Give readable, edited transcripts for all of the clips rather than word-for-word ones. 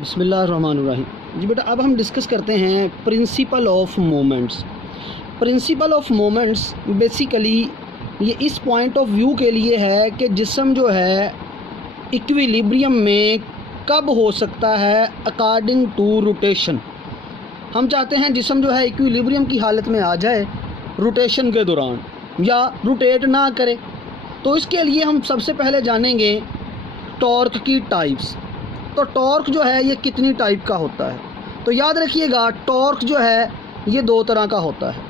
बिस्मिल्लाहिर्रहमानिर्रहीम। जी बेटा, अब हम डिस्कस करते हैं principal of moments. Principal of moments basically ये इस पॉइंट ऑफ व्यू के लिए है कि जिस्म जो है इक्विलिब्रियम में कब हो सकता है अकॉर्डिंग टू रोटेशन। हम चाहते हैं जिस्म जो है इक्विलिब्रियम की हालत में आ जाए रोटेशन के दौरान या रोटेट ना करे। तो इसके लिए हम सबसे पहले जानेंगे टॉर्क की टाइप्स। तो टॉर्क जो है ये कितनी टाइप का होता है, तो याद रखिएगा टॉर्क जो है ये दो तरह का होता है।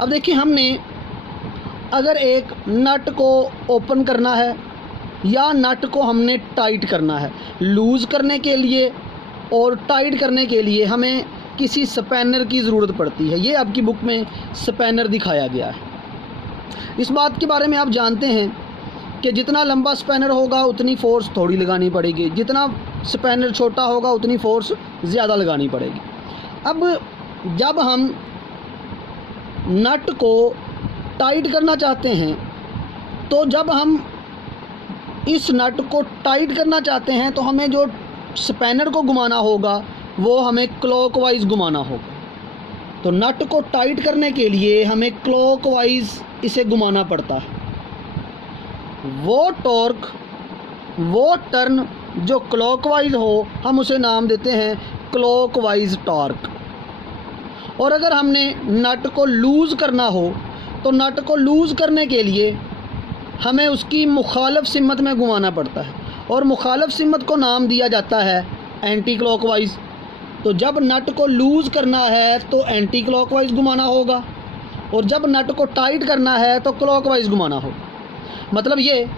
अब देखिए, हमने अगर एक नट को ओपन करना है या नट को हमने टाइट करना है, लूज़ करने के लिए और टाइट करने के लिए हमें किसी स्पैनर की ज़रूरत पड़ती है। ये आपकी बुक में स्पैनर दिखाया गया है। इस बात के बारे में आप जानते हैं कि जितना लंबा स्पैनर होगा उतनी फ़ोर्स थोड़ी लगानी पड़ेगी, जितना स्पैनर छोटा होगा उतनी फ़ोर्स ज़्यादा लगानी पड़ेगी। अब जब हम नट को टाइट करना चाहते हैं, तो जब हम इस नट को टाइट करना चाहते हैं तो हमें जो स्पैनर को घुमाना होगा वो हमें क्लॉकवाइज घुमाना होगा। तो नट को टाइट करने के लिए हमें क्लॉकवाइज इसे घुमाना पड़ता है। वो टॉर्क, वो टर्न जो क्लॉकवाइज हो, हम उसे नाम देते हैं क्लॉकवाइज टॉर्क। और अगर हमने नट को लूज़ करना हो तो नट को लूज़ करने के लिए हमें उसकी मुखालफ सिमत में घुमाना पड़ता है, और मुखालफ सिमत को नाम दिया जाता है एंटी क्लॉकवाइज। तो जब नट को लूज़ करना है तो एंटी क्लॉकवाइज घुमाना होगा, और जब नट को टाइट करना है तो क्लॉकवाइज घुमाना होगा। मतलब ये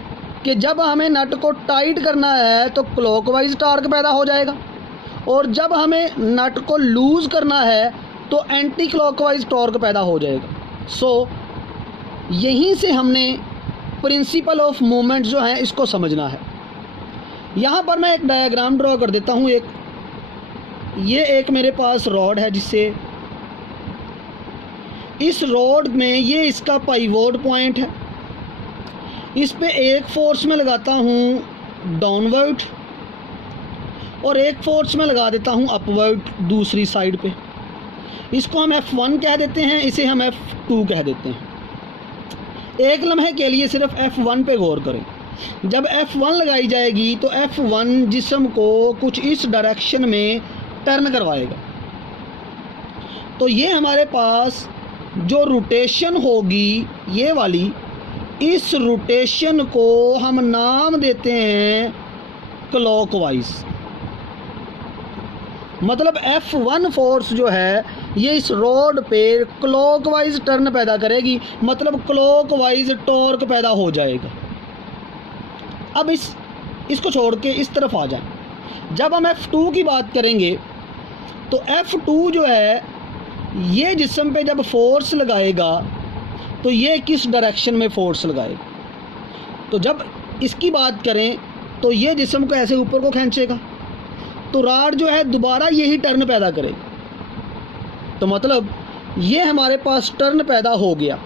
कि जब हमें नट को टाइट करना है तो क्लॉकवाइज टॉर्क पैदा हो जाएगा, और जब हमें नट को लूज़ करना है तो एंटी क्लॉकवाइज टॉर्क पैदा हो जाएगा। सो यहीं से हमने प्रिंसिपल ऑफ मूवमेंट जो है इसको समझना है। यहाँ पर मैं एक डायग्राम ड्रॉ कर देता हूँ। ये एक मेरे पास रॉड है, जिससे इस रॉड में ये इसका पाइवोट पॉइंट है। इस पे एक फोर्स में लगाता हूँ डाउनवर्ड और एक फोर्स में लगा देता हूँ अपवर्ड दूसरी साइड पे। इसको हम F1 कह देते हैं, इसे हम F2 कह देते हैं। एक लम्हे के लिए सिर्फ F1 पे गौर करें। जब F1 लगाई जाएगी तो F1 जिस्म को कुछ इस डायरेक्शन में टर्न करवाएगा। तो ये हमारे पास जो रोटेशन होगी ये वाली, इस रोटेशन को हम नाम देते हैं क्लॉकवाइज। मतलब F1 फोर्स जो है ये इस रोड पे क्लॉकवाइज टर्न पैदा करेगी, मतलब क्लॉकवाइज टॉर्क पैदा हो जाएगा। अब इसको छोड़ के इस तरफ आ जाए। जब हम F2 की बात करेंगे तो F2 जो है ये जिस्म पे जब फोर्स लगाएगा तो ये किस डायरेक्शन में फोर्स लगाएगा। तो जब इसकी बात करें तो ये जिस्म को ऐसे ऊपर को खींचेगा, तो रॉड जो है दोबारा यही टर्न पैदा करेगा। तो मतलब ये हमारे पास टर्न पैदा हो गया।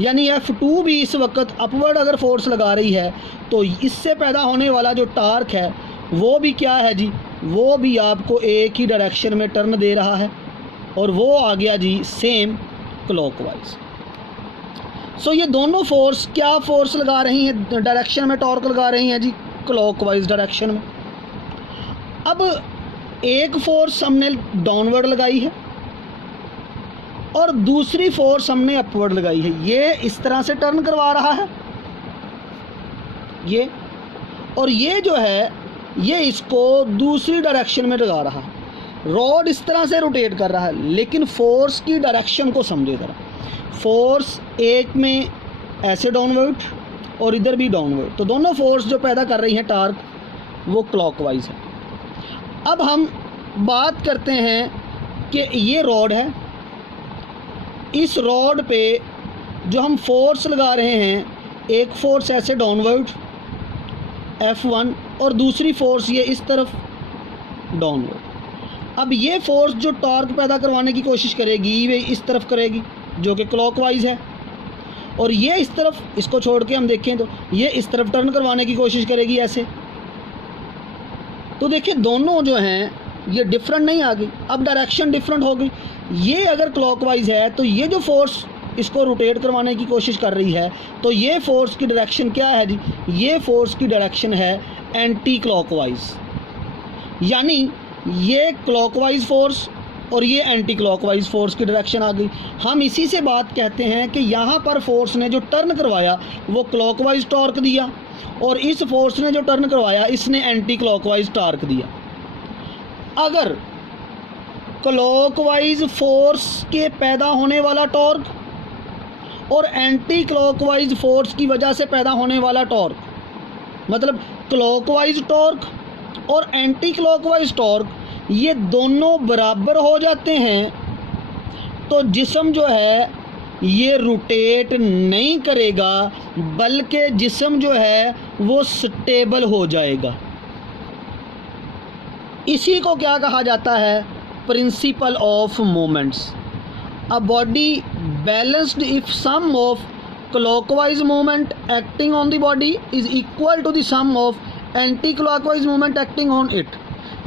यानी F2 भी इस वक्त अपवर्ड अगर फोर्स लगा रही है तो इससे पैदा होने वाला जो टॉर्क है वो भी क्या है जी, वो भी आपको एक ही डायरेक्शन में टर्न दे रहा है, और वो आ गया जी सेम क्लॉकवाइज। सो ये दोनों फोर्स क्या फोर्स लगा रही हैं, डायरेक्शन में टॉर्क लगा रही हैं जी क्लॉकवाइज डायरेक्शन में। अब एक फोर्स हमने डाउनवर्ड लगाई है और दूसरी फोर्स हमने अपवर्ड लगाई है। ये इस तरह से टर्न करवा रहा है ये, और ये जो है ये इसको दूसरी डायरेक्शन में लगा रहा है। रॉड इस तरह से रोटेट कर रहा है, लेकिन फोर्स की डायरेक्शन को समझे ज़रा। फोर्स एक में ऐसे डाउनवर्ड और इधर भी डाउनवर्ड, तो दोनों फोर्स जो पैदा कर रही हैं टॉर्क वो क्लॉकवाइज है। अब हम बात करते हैं कि ये रॉड है, इस रॉड पे जो हम फोर्स लगा रहे हैं, एक फोर्स ऐसे डाउनवर्ड F1 और दूसरी फोर्स ये इस तरफ डाउनवर्ड। अब ये फोर्स जो टॉर्क पैदा करवाने की कोशिश करेगी वे इस तरफ करेगी जो कि क्लॉकवाइज है, और ये इस तरफ, इसको छोड़ के हम देखें तो ये इस तरफ टर्न करवाने की कोशिश करेगी ऐसे। तो देखिए दोनों जो हैं ये डिफरेंट नहीं आ गई, अब डायरेक्शन डिफरेंट हो गई। ये अगर क्लॉकवाइज है तो ये जो फोर्स इसको रोटेट करवाने की कोशिश कर रही है, तो ये फोर्स की डायरेक्शन क्या है जी? ये फोर्स की डायरेक्शन है एंटी क्लॉकवाइज, यानी ये क्लॉकवाइज फोर्स और ये एंटी क्लॉकवाइज फोर्स की डायरेक्शन आ गई। हम इसी से बात कहते हैं कि यहाँ पर फोर्स ने जो टर्न करवाया वो क्लॉकवाइज टॉर्क दिया, और इस फोर्स ने जो टर्न करवाया इसने एंटी क्लॉकवाइज टॉर्क दिया। अगर क्लॉकवाइज फोर्स के पैदा होने वाला टॉर्क और एंटी क्लॉकवाइज फोर्स की वजह से पैदा होने वाला टॉर्क, मतलब क्लॉकवाइज टॉर्क और एंटी क्लॉकवाइज टॉर्क, ये दोनों बराबर हो जाते हैं, तो जिस्म जो है ये रोटेट नहीं करेगा, बल्कि जिस्म जो है वो स्टेबल हो जाएगा। इसी को क्या कहा जाता है? Principle of moments. A body balanced if sum of clockwise movement acting on the body is equal to the sum of anti clockwise movement acting on it,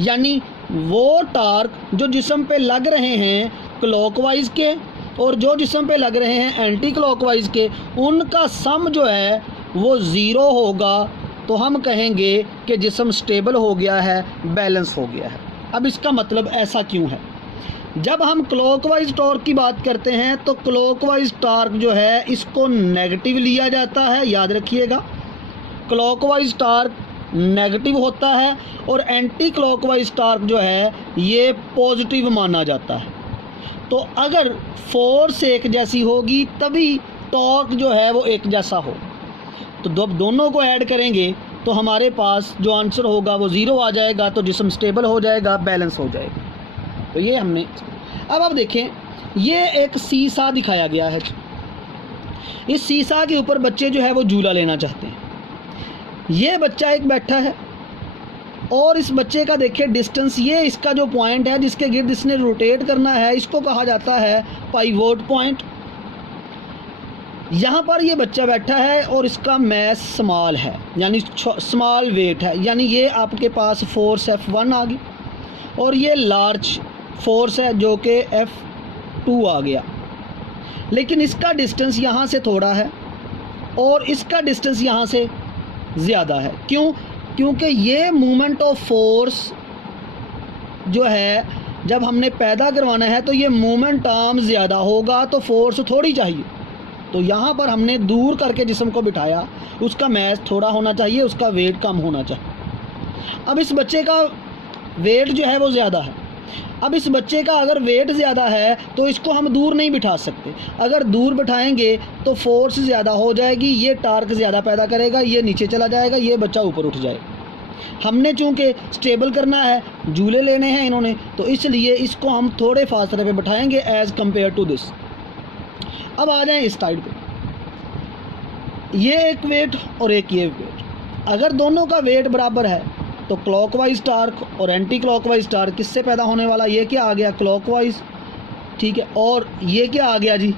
यानी वो टार्क जो जिस्म पे लग रहे हैं क्लॉकवाइज के और जो जिस्म पे लग रहे हैं एंटी क्लॉकवाइज के, उनका सम जो है वो ज़ीरो होगा, तो हम कहेंगे कि जिस्म स्टेबल हो गया है, बैलेंस हो गया है। अब इसका मतलब ऐसा क्यों है? जब हम क्लॉकवाइज टॉर्क की बात करते हैं तो क्लॉकवाइज टॉर्क जो है इसको नेगेटिव लिया जाता है, याद रखिएगा। क्लॉकवाइज टॉर्क नेगेटिव होता है और एंटी क्लॉकवाइज टॉर्क जो है ये पॉजिटिव माना जाता है। तो अगर फोर्स एक जैसी होगी तभी टॉर्क जो है वो एक जैसा हो, तो जब दोनों को ऐड करेंगे तो हमारे पास जो आंसर होगा वो ज़ीरो आ जाएगा, तो जिस्म स्टेबल हो जाएगा, बैलेंस हो जाएगा। तो ये हमने, अब आप देखें ये एक सीसा दिखाया गया है। इस सीसा के ऊपर बच्चे जो है वो झूला लेना चाहते हैं। ये बच्चा एक बैठा है और इस बच्चे का देखिए डिस्टेंस, ये इसका जो पॉइंट है जिसके गिर्द इसने रोटेट करना है, इसको कहा जाता है पाइवोट पॉइंट। यहाँ पर ये बच्चा बैठा है और इसका मैस स्मॉल है, यानी स्मॉल वेट है, यानी ये आपके पास फोर्स F1 आ गई और ये लार्ज फोर्स है जो कि F2 आ गया। लेकिन इसका डिस्टेंस यहाँ से थोड़ा है और इसका डिस्टेंस यहाँ से ज़्यादा है। क्यों? क्योंकि ये मूवमेंट ऑफ फोर्स जो है जब हमने पैदा करवाना है तो ये मूवमेंट आर्म ज़्यादा होगा, तो फोर्स थोड़ी चाहिए। तो यहाँ पर हमने दूर करके जिस्म को बिठाया, उसका मैस थोड़ा होना चाहिए, उसका वेट कम होना चाहिए। अब इस बच्चे का वेट जो है वो ज़्यादा है। अब इस बच्चे का अगर वेट ज़्यादा है तो इसको हम दूर नहीं बिठा सकते। अगर दूर बिठाएंगे तो फोर्स ज़्यादा हो जाएगी, ये टार्क ज़्यादा पैदा करेगा, ये नीचे चला जाएगा, ये बच्चा ऊपर उठ जाएगा। हमने चूँकि स्टेबल करना है, झूले लेने हैं इन्होंने, तो इसलिए इसको हम थोड़े फासले पे बिठाएंगे एज़ कम्पेयर टू दिस। अब आ जाएं इस साइड पे, ये एक वेट और एक ये वेट। अगर दोनों का वेट बराबर है तो क्लॉकवाइज टार्क और एंटी क्लॉकवाइज टार्क किससे पैदा होने वाला? ये क्या आ गया? क्लॉकवाइज, ठीक है। और ये क्या आ गया जी?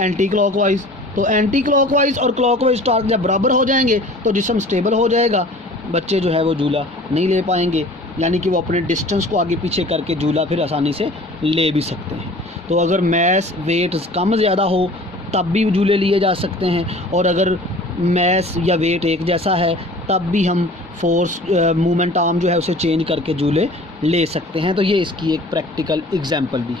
Anti clockwise. तो एंटी क्लॉकवाइज और क्लॉकवाइज टार्क जब बराबर हो जाएंगे तो जिस्म स्टेबल हो जाएगा, बच्चे जो है वो झूला नहीं ले पाएंगे, यानी कि वो अपने डिस्टेंस को आगे पीछे करके झूला फिर आसानी से ले भी सकते हैं। तो अगर मैस वेट कम ज़्यादा हो तब भी झूले लिए जा सकते हैं, और अगर मैस या वेट एक जैसा है तब भी हम फोर्स मूवमेंट आर्म जो है उसे चेंज करके झूले ले सकते हैं। तो ये इसकी एक प्रैक्टिकल एग्जांपल भी।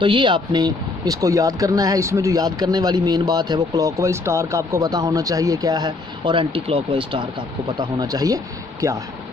तो ये आपने इसको याद करना है। इसमें जो याद करने वाली मेन बात है वो क्लॉकवाइज टार्क आपको पता होना चाहिए क्या है, और एंटी क्लॉकवाइज टार्क आपको पता होना चाहिए क्या है।